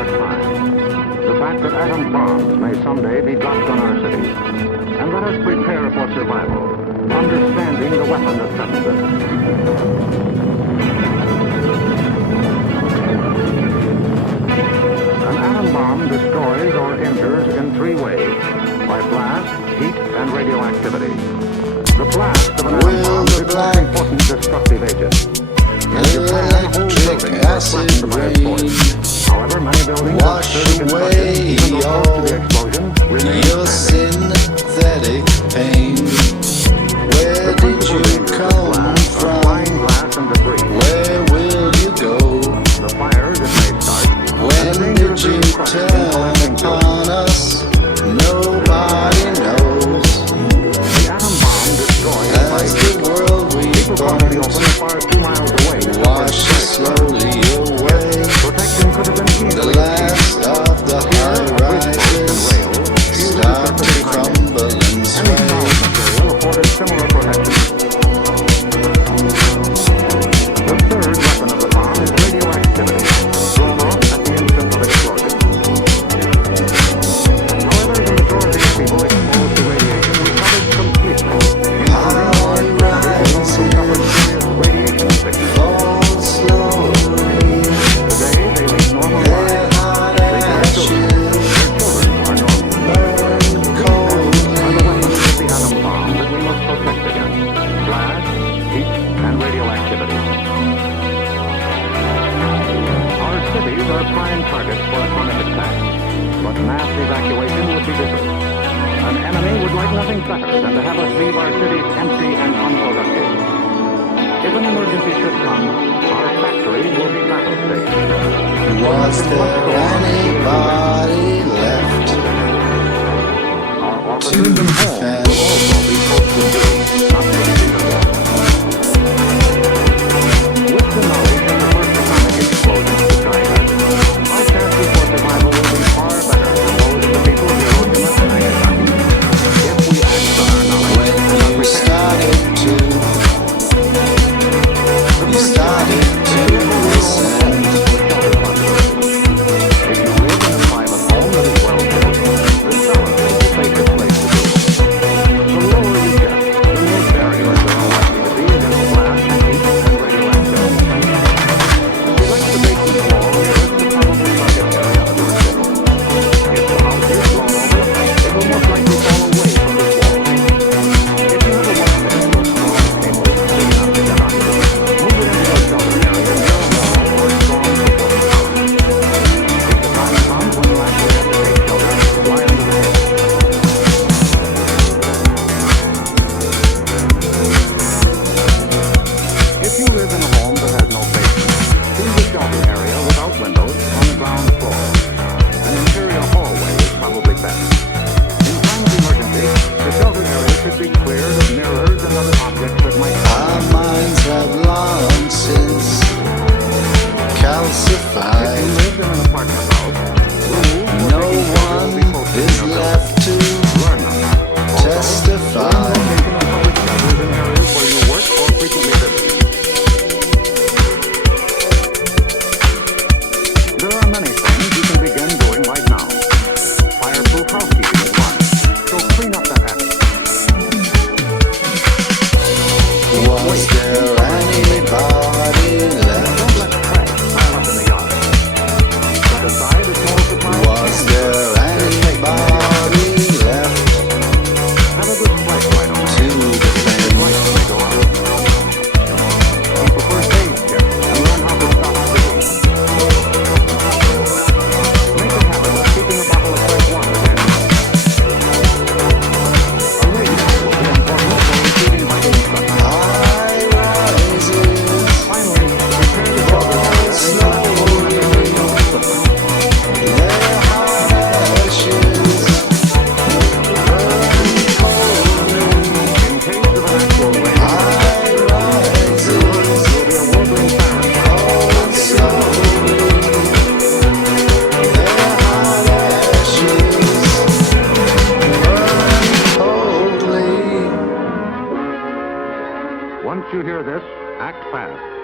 our time. The fact that atom bombs may someday be dropped on our cities. And let us prepare for survival, understanding the weapon that threatens us. An atom bomb destroys or injures in three ways: by blast, heat, and radioactivity. The blast of an atom bomb is the most important destructive agent. In Japan, whole buildings are flattened by its force. However, many buildings of sturdy construction, even though close to the explosion, remain your standing. synthetic pain. Where did you come from? Flying glass and debris. Where will you go? The fires it may start. When did you turn upon us? Nobody knows. The atom bomb destroys As the world we people caught in the open as far as 2 miles away. washes slowly away. Protection could have been The easily last of the high rises start to crumble and any sway. solid material afforded similar protection. The third weapon of the bomb is radioactivity, thrown off at the instant of explosion. However, the majority of people exposed to radiation recovered completely, including large percentages of those who suffered serious radiation sickness. Fall slowly. Today, they lead normal lives. Their hot They bear ashes children. Their children are normal. burn cold. Are the weapons of the atom bomb that we must protect against: blast, heat, and radioactivity. Our cities are prime targets for atomic attack, but mass evacuation would be different. An enemy would like nothing better than to have us leave our cities empty and unproductive. If an emergency should come, our factories will be battle stations. Was there anybody left Our to offices and homes defend? will also be posted duty, not posted at all. With the knowledge of the first atomic explosions to guide us, our chances for survival will be far better than those of the people of Hiroshima and Nagasaki. If we act on our knowledge When and are you prepared. started to listen. If you live in a private home that is well built, the cellar is the safest place to be. The lower you get, the more barriers there are likely to be against blast, heat, and radioactivity. If you like the basement wall nearest the probably rugged area of your city. If the house is blown over, it will most likely fall away from this wall. If you have a workbench or small table big enough to get onto, move it into a shelter area near a wall or a strong supporting tower. If the time comes when you actually have to take shelter, lie under the table. If you live in a home that has no basement, choose a shelter area without windows on the ground floor. An interior hallway is probably best. In time of emergency, the shelter area should be cleared of mirrors and other objects that might Our minds have long since If calcified. you live in an apartment house, rules for No taking shelter will be one posted is in your building. left to Learn them. Also, testify. learn the location of public shelters in areas where you work or frequently visit. There are many things you can begin doing right now. Fireproof housekeeping is one, so clean up that attic. Was there anybody left? Don't let trash pile up in the yard. Set aside a small supply of Was canned there goods. anybody left Have a good flashlight on to hand. defend? Lights may go out. Keep a first aid kit and learn how to stop disease. Make a habit of keeping a bottle of fresh water handy. A radio will be important for receiving vital instructions. High rises, Finally, prepare the shelter area and slowly. Their hot ashes burn coldly. In case of an actual rain, High rises, will be a wuthering siren. fall slowly. Their hot ashes burn coldly. Once you hear this, act fast.